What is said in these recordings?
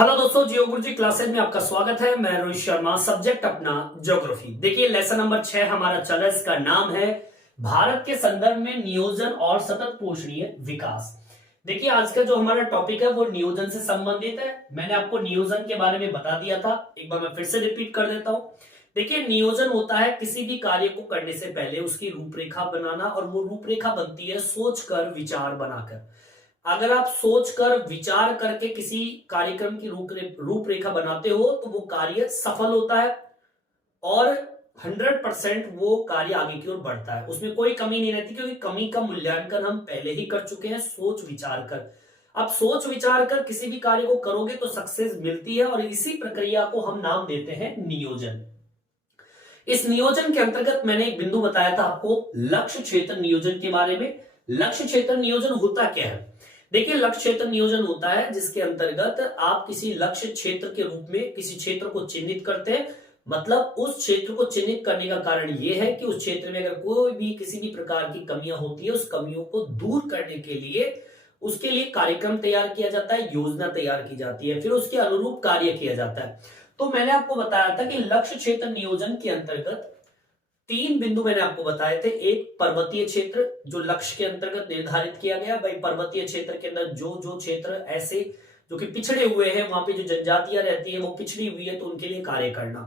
Hello दोस्तों, जियो गुरुजी classes में आपका स्वागत है। मैं रोहित शर्मा, सब्जेक्ट अपना ज्योग्राफी। देखिए लेसन नंबर 6 हमारा चल रहा है। इसका नाम है भारत के संदर्भ में नियोजन और सतत पोषणीय विकास। देखिए आज का जो हमारा टॉपिक है वो नियोजन से संबंधित है। मैंने आपको नियोजन के बारे में बता दिया था, एक बार मैं फिर से रिपीट कर देता हूं। देखिए नियोजन होता है किसी भी कार्य को करने से पहले उसकी रूपरेखा बनाना, और वो रूपरेखा बनती है सोचकर विचार बनाकर। अगर आप सोचकर विचार करके किसी कार्यक्रम की रूपरेखा बनाते हो तो वो कार्य सफल होता है और 100% वो कार्य आगे की ओर बढ़ता है, उसमें कोई कमी नहीं रहती, क्योंकि कमी का मूल्यांकन हम पहले ही कर चुके हैं सोच विचार कर। अब सोच विचार कर किसी भी कार्य को करोगे तो सक्सेस मिलती है, और इसी प्रक्रिया को हम नाम देते हैं नियोजन। इस नियोजन के अंतर्गत मैंने एक बिंदु बताया था आपको लक्ष्य क्षेत्र नियोजन के बारे में। लक्ष्य क्षेत्र नियोजन होता क्या है? देखिए लक्ष्य क्षेत्र नियोजन होता है जिसके अंतर्गत आप किसी लक्ष्य क्षेत्र के रूप में किसी क्षेत्र को चिन्हित करते हैं। मतलब उस क्षेत्र को चिन्हित करने का कारण यह है कि उस क्षेत्र में अगर कोई भी किसी भी प्रकार की कमियां होती है, उस कमियों को दूर करने के लिए उसके लिए कार्यक्रम तैयार किया जाता है, योजना तैयार की जाती है, फिर उसके अनुरूप कार्य किया जाता है। तो मैंने आपको बताया था कि लक्ष्य क्षेत्र नियोजन के अंतर्गत 3 बिंदु मैंने आपको बताए थे। एक पर्वतीय क्षेत्र जो लक्ष्य के अंतर्गत निर्धारित किया गया। भाई पर्वतीय क्षेत्र के अंदर जो जो क्षेत्र ऐसे जो कि पिछड़े हुए हैं, वहां पे जो जनजातियां रहती है वो पिछड़ी हुई है, तो उनके लिए कार्य करना।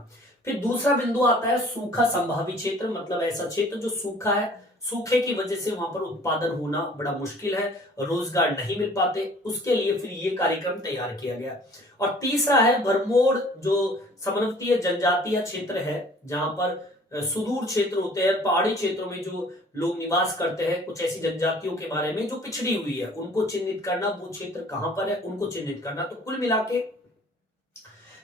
फिर दूसरा बिंदु आता है सूखा संभावी क्षेत्र, मतलब ऐसा क्षेत्र जो सूखा है, सूखे की वजह से वहां पर उत्पादन होना बड़ा मुश्किल है, रोजगार नहीं मिल पाते, उसके लिए फिर ये कार्यक्रम तैयार किया गया। और तीसरा है भरमौर जो समवर्तीय जनजातीय क्षेत्र है, जहां पर सुदूर क्षेत्र होते हैं, पहाड़ी क्षेत्रों में जो लोग निवास करते हैं, कुछ ऐसी जनजातियों के बारे में जो पिछड़ी हुई है उनको चिन्हित करना, वो क्षेत्र कहां पर है उनको चिन्हित करना। तो कुल मिला के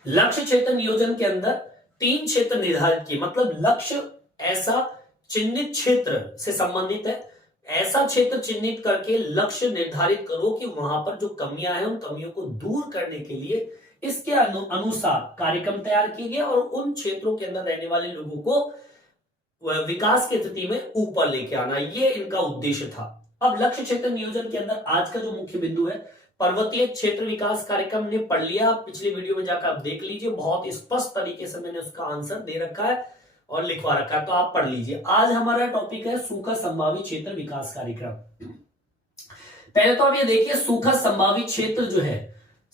लक्ष्य क्षेत्र नियोजन के अंदर 3 क्षेत्र निर्धारित किए। मतलब लक्ष्य ऐसा चिन्हित क्षेत्र से संबंधित है, ऐसा क्षेत्र चिन्हित करके लक्ष्य निर्धारित करो कि वहां पर जो कमियां हैं उन कमियों को दूर करने के लिए इसके अनुसार कार्यक्रम तैयार किए गए और उन क्षेत्रों के अंदर रहने वाले लोगों को विकास की स्थिति में ऊपर लेके आना, ये इनका उद्देश्य था। अब लक्ष्य क्षेत्र नियोजन के अंदर आज का जो मुख्य बिंदु है पर्वतीय क्षेत्र विकास कार्यक्रम ने पढ़ लिया। पिछले वीडियो में जाकर आप देख लीजिए, बहुत स्पष्ट तरीके से मैंने उसका आंसर दे रखा है और लिखवा रखा है, तो आप पढ़ लीजिए। आज हमारा टॉपिक है सूखा संभावी क्षेत्र विकास कार्यक्रम। पहले तो आप ये देखिए सूखा संभावी क्षेत्र जो है,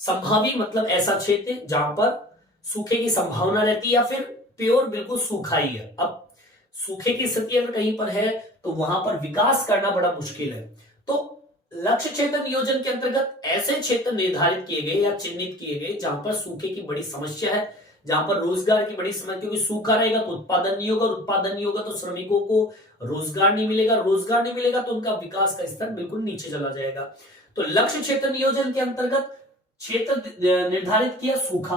संभावी मतलब ऐसा क्षेत्र जहां पर सूखे की संभावना रहती है या फिर प्योर बिल्कुल सूखा ही है। अब सूखे की स्थिति अगर कहीं पर है तो वहां पर विकास करना बड़ा मुश्किल है। तो लक्ष्य क्षेत्र नियोजन के अंतर्गत ऐसे क्षेत्र निर्धारित किए गए या चिन्हित किए गए जहां पर सूखे की बड़ी समस्या है, जहां पर रोजगार की बड़ी समस्या, क्योंकि सूखा रहेगा तो उत्पादन नहीं होगा, उत्पादन नहीं होगा तो श्रमिकों को रोजगार नहीं मिलेगा, रोजगार नहीं मिलेगा तो उनका विकास का स्तर बिल्कुल नीचे चला जाएगा। तो लक्ष्य क्षेत्र नियोजन के अंतर्गत क्षेत्र निर्धारित किया सूखा,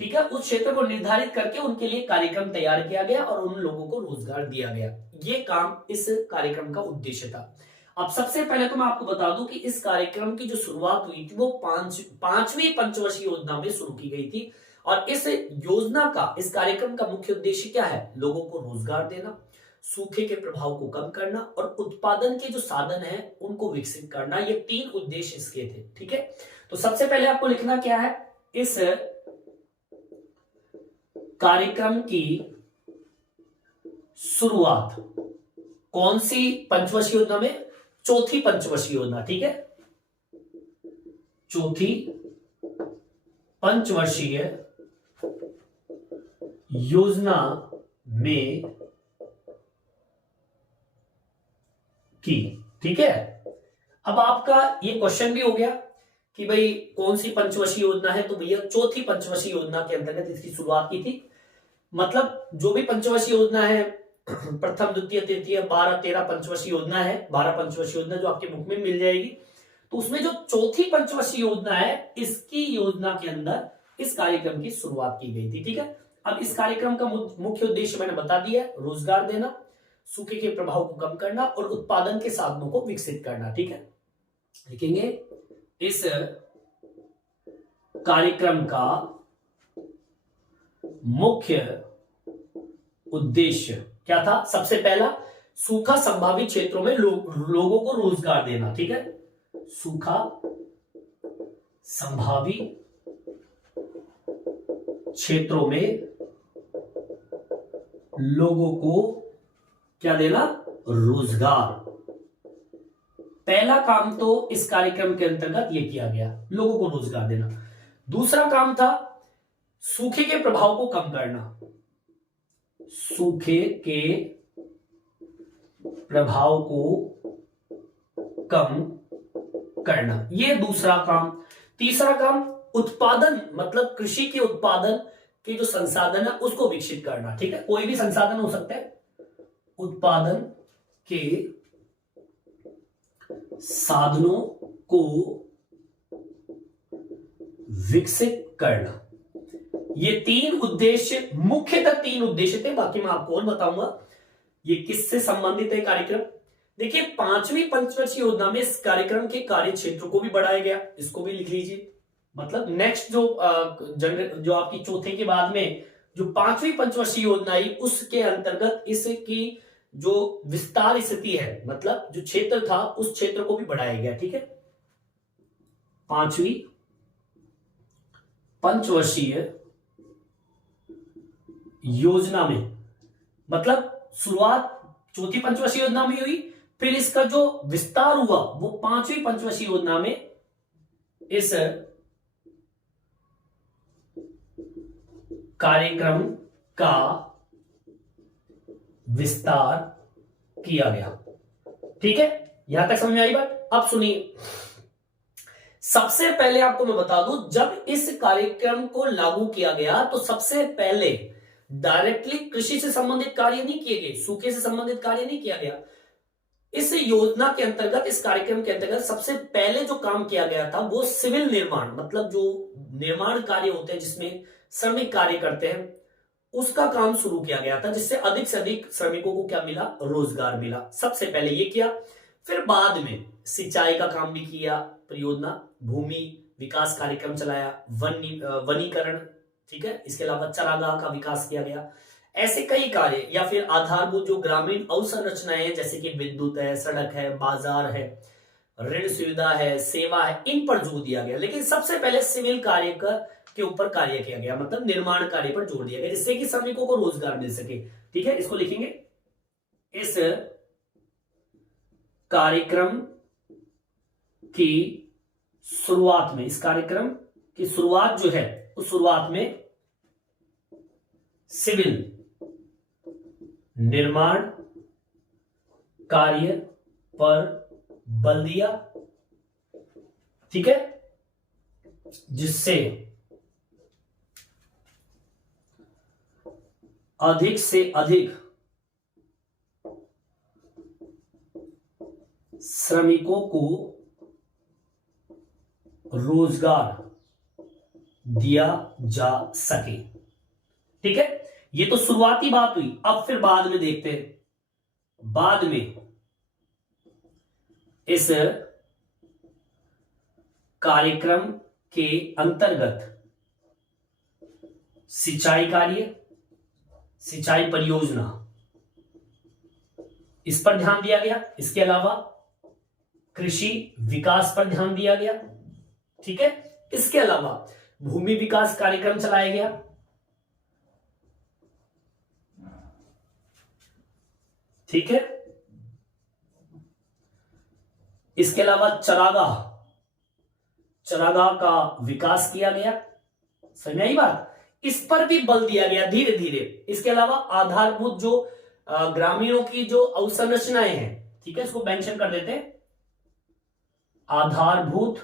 ठीक है, उस क्षेत्र को निर्धारित करके उनके लिए कार्यक्रम तैयार किया गया और उन लोगों को रोजगार दिया गया। ये काम इस कार्यक्रम का उद्देश्य था। अब सबसे पहले तो मैं आपको बता दूं कि इस कार्यक्रम की जो शुरुआत हुई थी वो पांचवी पंचवर्षीय योजना में शुरू की गई थी। और इस योजना का, इस कार्यक्रम का मुख्य उद्देश्य क्या है? लोगों को रोजगार देना, सूखे के प्रभाव को कम करना और उत्पादन के जो साधन है उनको विकसित करना। ये 3 उद्देश्य इसके थे, ठीक है। तो सबसे पहले आपको लिखना क्या है, इस कार्यक्रम की शुरुआत कौन सी पंचवर्षीय योजना में? चौथी पंचवर्षीय योजना, ठीक है, चौथी पंचवर्षीय योजना में की, ठीक है। अब आपका ये क्वेश्चन भी हो गया कि भाई कौन सी पंचवर्षीय योजना है, तो भैया चौथी पंचवर्षीय योजना के अंतर्गत इसकी शुरुआत की थी। मतलब जो भी पंचवर्षीय योजना है, प्रथम द्वितीय तृतीय 12-13 पंचवर्षीय योजना है, 12 पंचवर्षीय योजना जो आपके बुक में मिल जाएगी, तो उसमें जो चौथी पंचवर्षीय योजना है, इसकी योजना के अंदर इस कार्यक्रम की शुरुआत की गई थी, ठीक है। अब इस कार्यक्रम का मुख्य उद्देश्य मैंने बता दिया है, रोजगार देना, सूखे के प्रभाव को कम करना और उत्पादन के साधनों को विकसित करना, ठीक है। लिखेंगे इस कार्यक्रम का मुख्य उद्देश्य क्या था? सबसे पहला सूखा संभावित क्षेत्रों में लोगों को रोजगार देना, ठीक है। सूखा संभावी क्षेत्रों में लोगों को क्या देना? रोजगार। पहला काम तो इस कार्यक्रम के अंतर्गत यह किया गया, लोगों को रोजगार देना। दूसरा काम था सूखे के प्रभाव को कम करना। सूखे के प्रभाव को कम करना, यह दूसरा काम। तीसरा काम उत्पादन, मतलब कृषि के उत्पादन के जो संसाधन है उसको विकसित करना। ठीक है, कोई भी संसाधन हो सकता है। उत्पादन के साधनों को विकसित करना। ये तीन उद्देश्य, मुख्यतः तीन उद्देश्य थे, बाकी मैं आपको और बताऊंगा ये किससे संबंधित है कार्यक्रम। देखिए, 5वीं पंचवर्षीय योजना में इस कार्यक्रम के कार्य क्षेत्र को भी बढ़ाया गया, इसको भी लिख लीजिए। मतलब नेक्स्ट जो आपकी चौथे के बाद में जो 5वीं पंचवर्षीय योजना आई, उसके अंतर्गत इसकी जो विस्तार स्थिति है, मतलब जो क्षेत्र था उस क्षेत्र को भी बढ़ाया गया। ठीक है, 5वीं पंचवर्षीय योजना में, मतलब शुरुआत चौथी पंचवर्षीय योजना में हुई, फिर इसका जो विस्तार हुआ वो 5वीं पंचवर्षीय योजना में इस कार्यक्रम का विस्तार किया गया। ठीक है, यहां तक समझ में आई बात? अब सुनिए, सबसे पहले आपको मैं बता दूं, जब इस कार्यक्रम को लागू किया गया तो सबसे पहले डायरेक्टली कृषि से संबंधित कार्य नहीं किए गए, सूखे से संबंधित कार्य नहीं किया गया। इस योजना के अंतर्गत, इस कार्यक्रम के अंतर्गत सबसे पहले जो काम किया गया था वो सिविल निर्माण, मतलब जो निर्माण कार्य होते हैं जिसमें श्रमिक कार्य करते हैं, उसका काम शुरू किया गया था, जिससे अधिक से अधिक श्रमिकों को क्या मिला? रोजगार मिला। सबसे पहले ये किया। फिर बाद में सिंचाई का काम भी किया परियोजना, भूमि विकास कार्यक्रम चलाया, वनीकरण, ठीक है, इसके अलावा चारागाह का विकास किया गया। ऐसे कई कार्य, या फिर आधारभूत जो ग्रामीण अवसंरचनाएं हैं जैसे कि विद्युत है, सड़क है, बाजार है, ऋण सुविधा है, सेवा है, इन पर जोर दिया गया। लेकिन सबसे पहले सिविल कार्य के ऊपर कार्य किया गया, मतलब निर्माण कार्य पर जोर दिया गया, जिससे कि श्रमिकों को रोजगार मिल सके। ठीक है, इसको लिखेंगे। इस कार्यक्रम की शुरुआत में, इस कार्यक्रम की शुरुआत जो है उस शुरुआत में सिविल निर्माण कार्य पर बल दिया। ठीक है, जिससे अधिक से अधिक श्रमिकों को रोजगार दिया जा सके। ठीक है, ये तो शुरुआती बात हुई। अब फिर बाद में देखते हैं। बाद में इस कार्यक्रम के अंतर्गत सिंचाई कार्य, सिंचाई परियोजना, इस पर ध्यान दिया गया। इसके अलावा कृषि विकास पर ध्यान दिया गया। ठीक है, इसके अलावा भूमि विकास कार्यक्रम चलाया गया। ठीक है, इसके अलावा चरागाह का विकास किया गया। समझ में आई बात? इस पर भी बल दिया गया धीरे धीरे। इसके अलावा आधारभूत जो ग्रामीणों की जो अवसंरचनाएं हैं, ठीक है, इसको मेंशन कर देते हैं। आधारभूत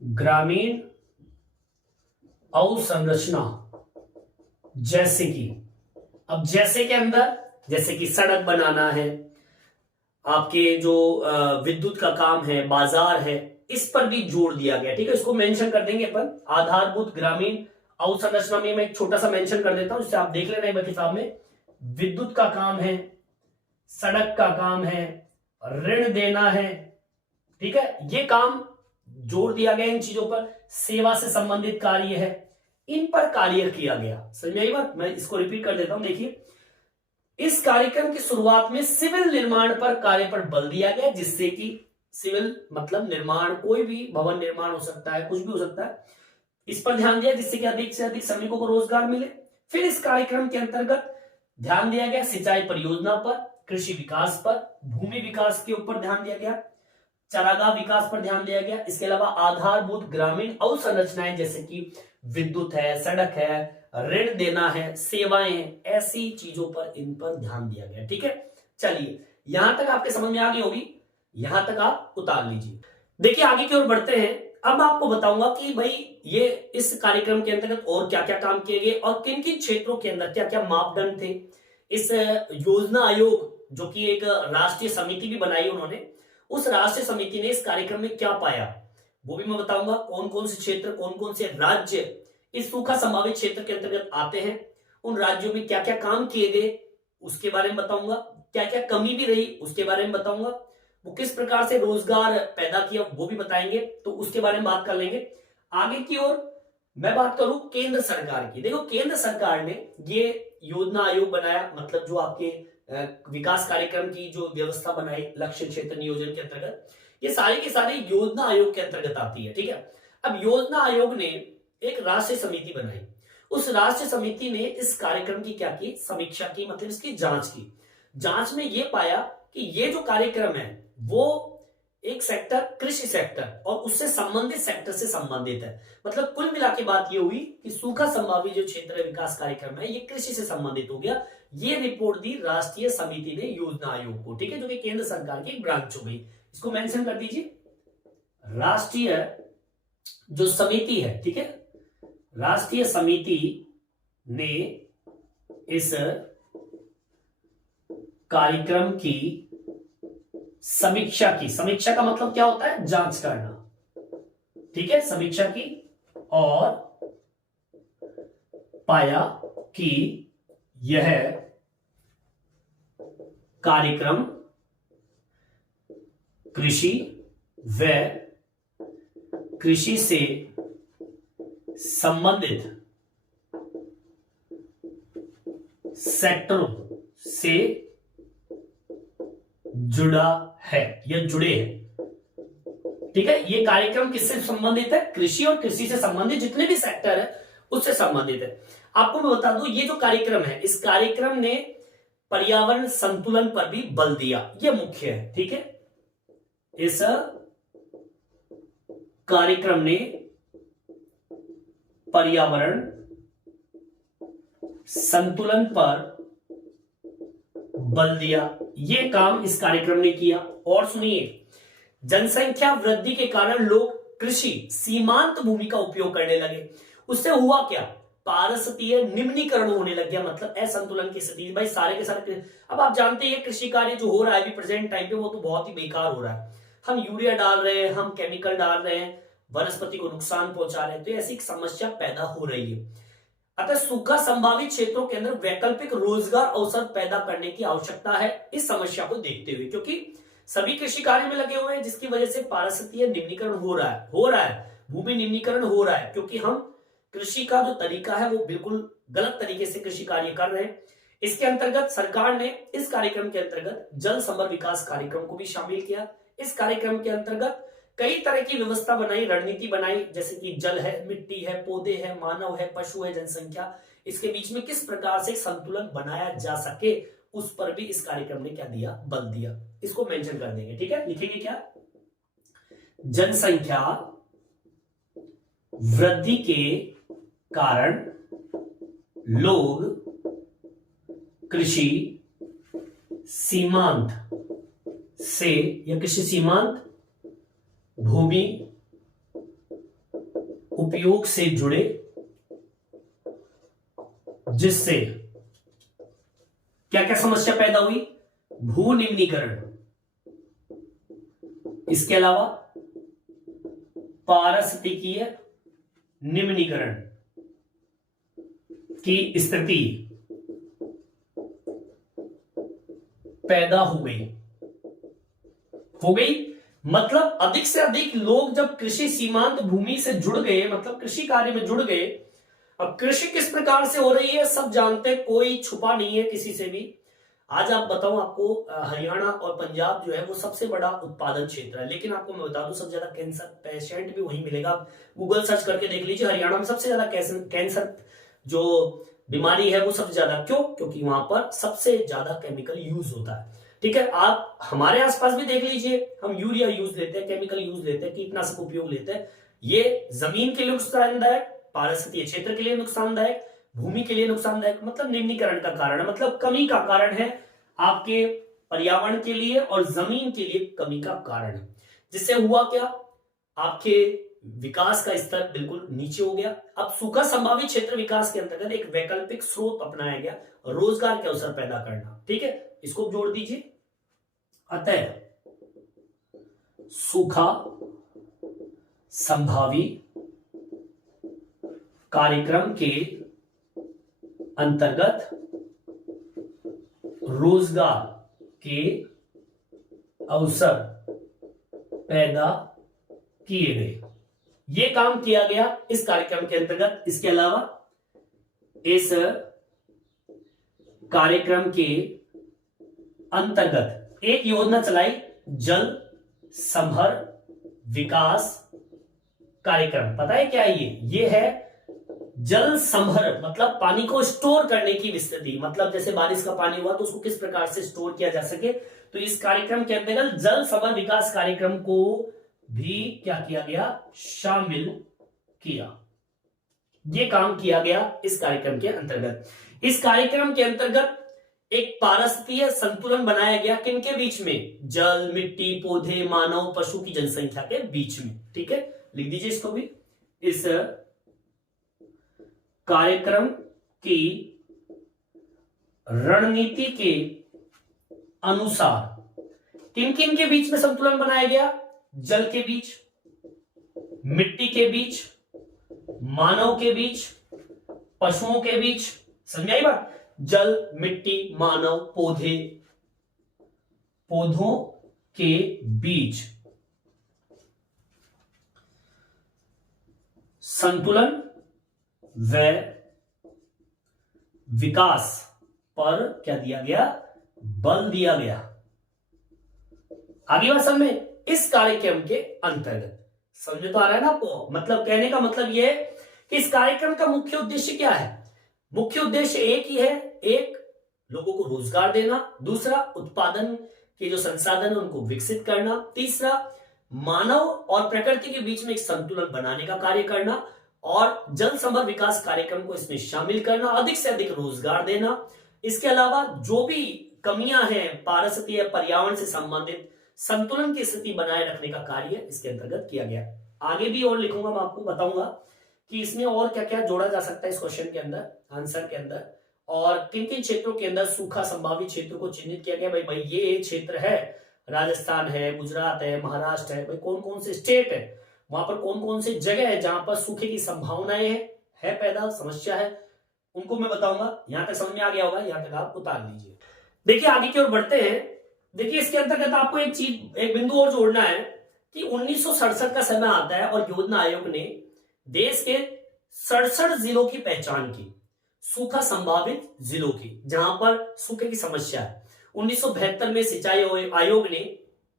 ग्रामीण अवसंरचना, जैसे कि, अब जैसे के अंदर, जैसे कि सड़क बनाना है, आपके जो विद्युत का काम है, बाजार है, इस पर भी जोर दिया गया। ठीक है, इसको मेंशन कर देंगे अपन। आधारभूत ग्रामीण अवसंरचना में मैं एक छोटा सा मेंशन कर देता हूं, जिससे आप देख लेना एक किताब में। विद्युत का काम है, सड़क का काम है, ऋण देना है। ठीक है, ये काम जोर दिया गया इन चीजों पर। सेवा से संबंधित कार्य है, इन पर कार्य किया गया। समझ में आई बात? मैं इसको रिपीट कर देता हूं। देखिए, इस कार्यक्रम की शुरुआत में सिविल निर्माण पर कार्य पर बल दिया गया, जिससे कि सिविल मतलब निर्माण, कोई भी भवन निर्माण हो सकता है, कुछ भी हो सकता है, इस पर ध्यान दिया जिससे कि अधिक से अधिक श्रमिकों को रोजगार मिले। फिर इस कार्यक्रम के अंतर्गत ध्यान दिया गया सिंचाई परियोजना पर, कृषि विकास पर, भूमि विकास के ऊपर ध्यान दिया गया, चारागाह विकास पर ध्यान दिया गया। इसके अलावा आधारभूत ग्रामीण अवसंरचनाएं जैसे कि विद्युत है, सड़क है, ऋण देना है, सेवाएं, ऐसी चीजों पर इन पर ध्यान दिया गया। ठीक है, चलिए यहां तक आपके समझ में आ गई होगी, यहां तक आप उतार लीजिए। देखिए आगे की ओर बढ़ते हैं। अब आपको बताऊंगा कि भाई ये इस कार्यक्रम के अंतर्गत और क्या क्या काम किए गए और किन किन क्षेत्रों के अंदर क्या क्या मापदंड थे। इस योजना आयोग जो कि एक राष्ट्रीय समिति भी बनाई उन्होंने, उस राष्ट्रीय समिति ने इस कार्यक्रम में क्या पाया वो भी मैं बताऊंगा। कौन कौन से क्षेत्र, कौन कौन से राज्य इस सूखा संभावित क्षेत्र के अंतर्गत आते हैं, उन राज्यों में क्या क्या काम किए गए उसके बारे में बताऊंगा, क्या क्या कमी भी रही उसके बारे में बताऊंगा, वो किस प्रकार से रोजगार पैदा किया वो भी बताएंगे, तो उसके बारे में बात कर लेंगे। आगे की ओर मैं बात करूं केंद्र सरकार की। देखो केंद्र सरकार ने ये योजना आयोग बनाया, मतलब जो आपके विकास कार्यक्रम की जो व्यवस्था बनाई लक्ष्य क्षेत्र नियोजन के अंतर्गत, ये सारी की सारी योजना आयोग के अंतर्गत आती है। ठीक है, अब योजना आयोग ने एक राष्ट्रीय समिति बनाई, उस राष्ट्रीय समिति ने इस कार्यक्रम की क्या की, समीक्षा की, मतलब इसकी जांच की। जांच में यह पाया कि ये जो कार्यक्रम है वो एक सेक्टर कृषि सेक्टर और उससे संबंधित सेक्टर से संबंधित है। मतलब कुल मिला के बात ये हुई कि सूखा संभावित जो क्षेत्र विकास कार्यक्रम है ये कृषि से संबंधित हो गया। ये रिपोर्ट दी राष्ट्रीय समिति ने योजना आयोग को। ठीक है, जो कि केंद्र सरकार की एक ब्रांच हो गई, इसको मेंशन कर दीजिए। राष्ट्रीय जो समिति है, ठीक है, राष्ट्रीय समिति ने इस कार्यक्रम की समीक्षा की। समीक्षा का मतलब क्या होता है, जांच करना। ठीक है, समीक्षा की और पाया कि यह कार्यक्रम कृषि व कृषि से संबंधित सेक्टरों से जुड़ा है या जुड़े हैं। ठीक है, ये कार्यक्रम किससे संबंधित है, कृषि और कृषि से संबंधित जितने भी सेक्टर है उससे संबंधित है। आपको मैं बता दूं ये जो कार्यक्रम है, इस कार्यक्रम ने पर्यावरण संतुलन पर भी बल दिया, यह मुख्य है। ठीक है, इस कार्यक्रम ने पर्यावरण संतुलन पर बल दिया, यह काम इस कार्यक्रम ने किया। और सुनिए, जनसंख्या वृद्धि के कारण लोग कृषि सीमांत भूमि का उपयोग करने लगे। उससे हुआ क्या, पारिस्थितिकीय निम्नीकरण होने लग गया, मतलब असंतुलन की स्थिति। भाई सारे के सारे, अब आप जानते हैं कृषि कार्य जो हो रहा है अभी प्रेजेंट टाइम पे वो तो बहुत ही बेकार हो रहा है। हम यूरिया डाल रहे हैं, हम केमिकल डाल रहे हैं, वनस्पति को नुकसान पहुंचा रहे हैं, तो ऐसी एक समस्या पैदा हो रही है। अतः सूखा संभावित क्षेत्रों के अंदर वैकल्पिक रोजगार अवसर पैदा करने की आवश्यकता है इस समस्या को देखते हुए, क्योंकि सभी कृषि कार्य में लगे हुए हैं जिसकी वजह से पारिस्थितिकीय निम्नीकरण हो रहा है, भूमि निम्नीकरण हो रहा है, क्योंकि हम कृषि का जो तरीका है वो बिल्कुल गलत तरीके से कृषि कार्य कर रहे हैं। इसके अंतर्गत सरकार ने इस कार्यक्रम के अंतर्गत जल संवर्धन विकास कार्यक्रम को भी शामिल किया। इस कार्यक्रम के अंतर्गत कई तरह की व्यवस्था बनाई, रणनीति बनाई, जैसे कि जल है, मिट्टी है, पौधे है, मानव है, पशु है, जनसंख्या, इसके बीच में किस प्रकार से संतुलन बनाया जा सके उस पर भी इस कार्यक्रम ने क्या दिया, बल दिया। इसको मेंशन कर देंगे। ठीक है, लिखेंगे क्या, जनसंख्या वृद्धि के कारण लोग कृषि सीमांत से या कृषि सीमांत भूमि उपयोग से जुड़े, जिससे क्या क्या समस्या पैदा हुई, भू निम्नीकरण, इसके अलावा पारिस्थितिकीय निम्नीकरण की स्थिति पैदा हो गई। मतलब अधिक से अधिक लोग जब कृषि सीमांत भूमि से जुड़ गए, मतलब कृषि कार्य में जुड़ गए। अब कृषि किस प्रकार से हो रही है सब जानते हैं, कोई छुपा नहीं है किसी से भी। आज आप बताऊं आपको, हरियाणा और पंजाब जो है वो सबसे बड़ा उत्पादन क्षेत्र है, लेकिन आपको मैं बता दूं सबसे ज्यादा कैंसर पेशेंट भी वहीं मिलेगा। आप गूगल सर्च करके देख लीजिए, हरियाणा में सबसे ज्यादा कैंसर जो बीमारी है वो सबसे ज्यादा, क्यों? क्योंकि वहां पर सबसे ज्यादा केमिकल यूज होता है। ठीक है, आप हमारे आसपास भी देख लीजिए, हम यूरिया यूज लेते हैं, केमिकल यूज लेते हैं, कीटनाशक उपयोग लेते हैं। ये जमीन के लिए नुकसानदायक, पारिस्थितिकीय क्षेत्र के लिए नुकसानदायक, भूमि के लिए नुकसानदायक, मतलब निम्नीकरण का कारण है, मतलब कमी का कारण है आपके पर्यावरण के लिए और जमीन के लिए कमी का कारण है। जिससे हुआ क्या, आपके विकास का स्तर बिल्कुल नीचे हो गया। अब सूखा संभावित क्षेत्र विकास के अंतर्गत एक वैकल्पिक स्रोत अपनाया गया, रोजगार के अवसर पैदा करना। ठीक है, इसको जोड़ दीजिए। अतः सूखा संभावी कार्यक्रम के अंतर्गत रोजगार के अवसर पैदा किए गए। ये काम किया गया इस कार्यक्रम के अंतर्गत। इसके अलावा इस कार्यक्रम के अंतर्गत एक योजना चलाई, जल संभर विकास कार्यक्रम। पता है क्या ये है जल संभर, मतलब पानी को स्टोर करने की विस्तृति, मतलब जैसे बारिश का पानी हुआ तो उसको किस प्रकार से स्टोर किया जा सके। तो इस कार्यक्रम के अंतर्गत जल संभर विकास कार्यक्रम को भी क्या किया गया, शामिल किया। ये काम किया गया इस कार्यक्रम के अंतर्गत। इस कार्यक्रम के अंतर्गत एक पारिस्थितिकीय संतुलन बनाया गया, किनके बीच में? जल, मिट्टी, पौधे, मानव, पशु की जनसंख्या के बीच में। ठीक है, लिख दीजिए इसको भी। इस कार्यक्रम की रणनीति के अनुसार किन किन के बीच में संतुलन बनाया गया? जल के बीच, मिट्टी के बीच, मानव के बीच, पशुओं के बीच। समझ आई बात? जल, मिट्टी, मानव, पौधे, पौधों के बीच संतुलन व विकास पर क्या दिया गया? बल दिया गया। आगे बात समझ में? इस कार्यक्रम के अंतर्गत समझ तो आ रहा है ना आपको? मतलब कहने का मतलब यह है कि इस कार्यक्रम का मुख्य उद्देश्य क्या है? मुख्य उद्देश्य एक ही है, एक लोगों को रोजगार देना, दूसरा उत्पादन के जो संसाधन है उनको विकसित करना, तीसरा मानव और प्रकृति के बीच में एक संतुलन बनाने का कार्य करना, और जल संभर विकास कार्यक्रम को इसमें शामिल करना, अधिक से अधिक रोजगार देना। इसके अलावा जो भी कमियां हैं पारिस्थितिकीय पर्यावरण से संबंधित संतुलन की स्थिति बनाए रखने का कार्य इसके अंतर्गत किया गया। आगे भी और लिखूंगा, मैं आपको बताऊंगा कि इसमें और क्या क्या जोड़ा जा सकता है इस क्वेश्चन के अंदर, आंसर के अंदर, और किन किन क्षेत्रों के अंदर सूखा संभावित क्षेत्र को चिन्हित किया गया। भाई ये क्षेत्र है, राजस्थान है, गुजरात है, महाराष्ट्र है, भाई कौन कौन से स्टेट है, वहां पर कौन कौन से जगह है जहां पर सूखे की संभावनाएं है पैदा, समस्या है, उनको मैं बताऊंगा। यहां तक समझ में आ गया होगा, यहां तक आप उतार लीजिए। देखिए आगे की ओर बढ़ते हैं। देखिए इसके अंतर्गत आपको एक चीज, एक बिंदु और जोड़ना है कि 1967 का समय आता है और योजना आयोग ने देश के 67 जिलों की पहचान की, सूखा संभावित जिलों की, जहां पर सूखे की समस्या है। 1972 में सिंचाई आयोग ने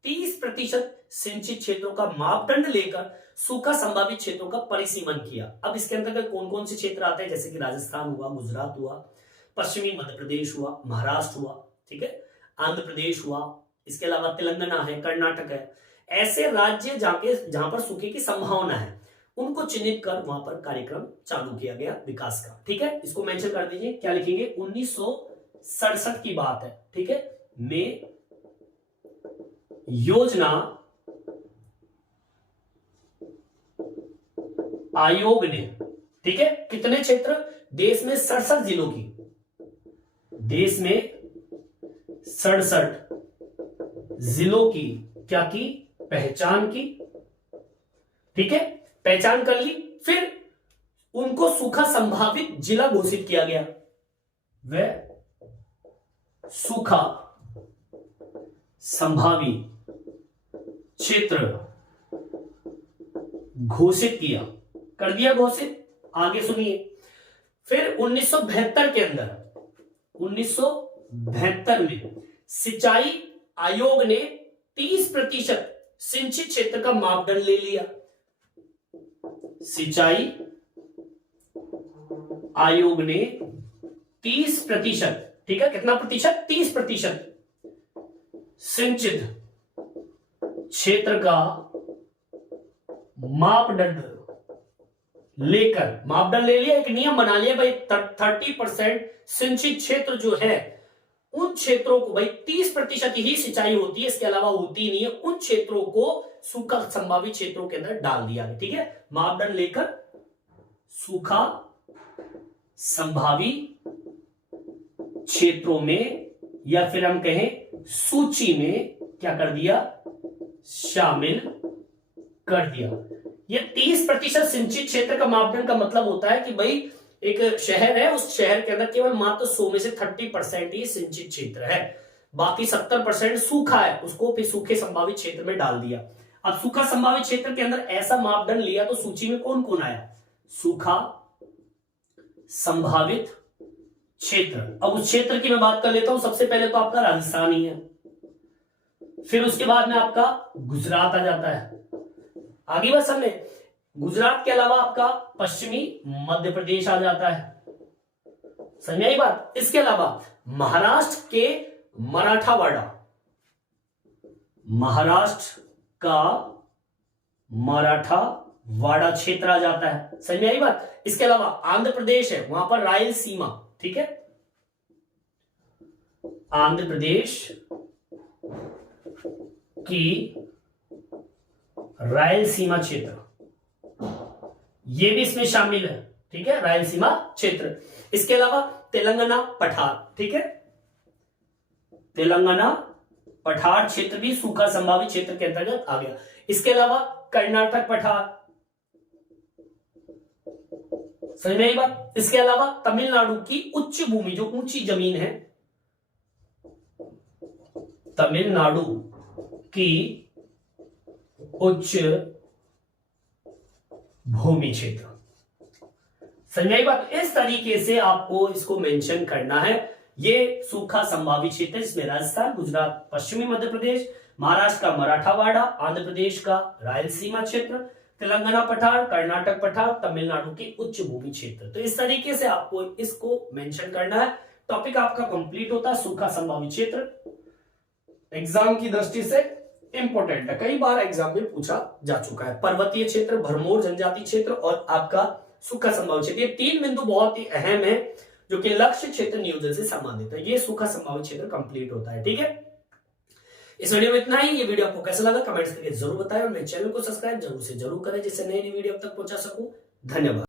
30% सिंचित क्षेत्रों का मापदंड लेकर सूखा संभावित क्षेत्रों का परिसीमन किया। अब इसके अंतर्गत कौन कौन से क्षेत्र आते हैं, जैसे कि राजस्थान हुआ, गुजरात हुआ, पश्चिमी मध्य प्रदेश हुआ, महाराष्ट्र हुआ, ठीक है, आंध्र प्रदेश हुआ, इसके अलावा तेलंगाना है, कर्नाटक है। ऐसे राज्य जहां पर सूखे की संभावना है उनको चिन्हित कर वहां पर कार्यक्रम चालू किया गया विकास का। ठीक है, इसको मेंशन कर दीजिए, क्या लिखेंगे? 1967 की बात है। ठीक है, में योजना आयोग ने, ठीक है, कितने क्षेत्र? देश में 67 जिलों की, देश में 67 जिलों की क्या की? पहचान की। ठीक है, पहचान कर ली, फिर उनको सूखा संभावित जिला घोषित किया गया, वह सूखा संभावी क्षेत्र घोषित किया, कर दिया घोषित। आगे सुनिए, फिर 1972 के अंदर, 1972 1972 में सिंचाई आयोग ने 30% सिंचित क्षेत्र का मापदंड ले लिया। सिंचाई आयोग ने 30%, ठीक है, कितना प्रतिशत? 30% सिंचित क्षेत्र का मापदंड लेकर, मापदंड ले लिया, एक नियम बना लिया भाई 30% सिंचित क्षेत्र जो है उन क्षेत्रों को, भाई 30% ही सिंचाई होती है, इसके अलावा होती नहीं है, उन क्षेत्रों को सूखा संभावित क्षेत्रों के अंदर डाल दिया गया। ठीक है, मापदंड लेकर सूखा संभावी क्षेत्रों में, या फिर हम कहें सूची में क्या कर दिया? शामिल कर दिया। ये 30% सिंचित क्षेत्र का मापदंड का मतलब होता है कि भाई एक शहर है, उस शहर के अंदर केवल मात्र 100 में से 30% ही सिंचित क्षेत्र है, बाकी 70% सूखा है, उसको फिर सूखे संभावित क्षेत्र में डाल दिया। अब सूखा संभावित क्षेत्र के अंदर ऐसा मापदंड लिया तो सूची में कौन कौन आया? सूखा संभावित क्षेत्र। अब उस क्षेत्र की मैं बात कर लेता हूं। सबसे पहले तो आपका राजस्थान ही है, फिर उसके बाद में आपका गुजरात आ जाता है। आगे बस हमें गुजरात के अलावा आपका पश्चिमी मध्य प्रदेश आ जाता है, समझ आई बात? इसके अलावा महाराष्ट्र के मराठावाड़ा, महाराष्ट्र का मराठावाड़ा क्षेत्र आ जाता है, समझ में आई बात? इसके अलावा आंध्र प्रदेश है, वहां पर रायलसीमा, ठीक है, आंध्र प्रदेश की रायलसीमा क्षेत्र, ये भी इसमें शामिल है, ठीक है, रायलसीमा क्षेत्र। इसके अलावा तेलंगाना पठार, ठीक है, तेलंगाना पठार क्षेत्र भी सूखा संभावित क्षेत्र के अंतर्गत आ गया। इसके अलावा कर्नाटक पठार, समझ में आई बात? इसके अलावा तमिलनाडु की उच्च भूमि, जो ऊंची जमीन है, तमिलनाडु की उच्च भूमि क्षेत्र, समझ में आई बात? इस तरीके से आपको इसको मेंशन करना है। ये सूखा संभावित क्षेत्र जिसमें राजस्थान, गुजरात, पश्चिमी मध्य प्रदेश, महाराष्ट्र का मराठावाड़ा, आंध्र प्रदेश का रायलसीमा क्षेत्र, तेलंगाना पठार, कर्नाटक पठार, तमिलनाडु की उच्च भूमि क्षेत्र। तो इस तरीके से आपको इसको मेंशन करना है। टॉपिक आपका कंप्लीट होता है। सूखा संभावित क्षेत्र एग्जाम की दृष्टि से इंपॉर्टेंट है, कई बार एग्जाम में पूछा जा चुका है। पर्वतीय क्षेत्र, भरमौर जनजाति क्षेत्र और आपका सूखा संभावित क्षेत्र, ये तीन बिंदु बहुत ही अहम है जो कि लक्ष्य क्षेत्र नियोजन से संबंधित है। ये सूखा संभावित क्षेत्र कंप्लीट होता है, ठीक है। इस वीडियो में इतना ही। ये वीडियो आपको कैसा लगा कमेंट्स करके जरूर बताएं और मेरे चैनल को सब्सक्राइब जरूर से जरूर करें, जिससे नई नई वीडियो अब तक पहुंचा सकूं। धन्यवाद।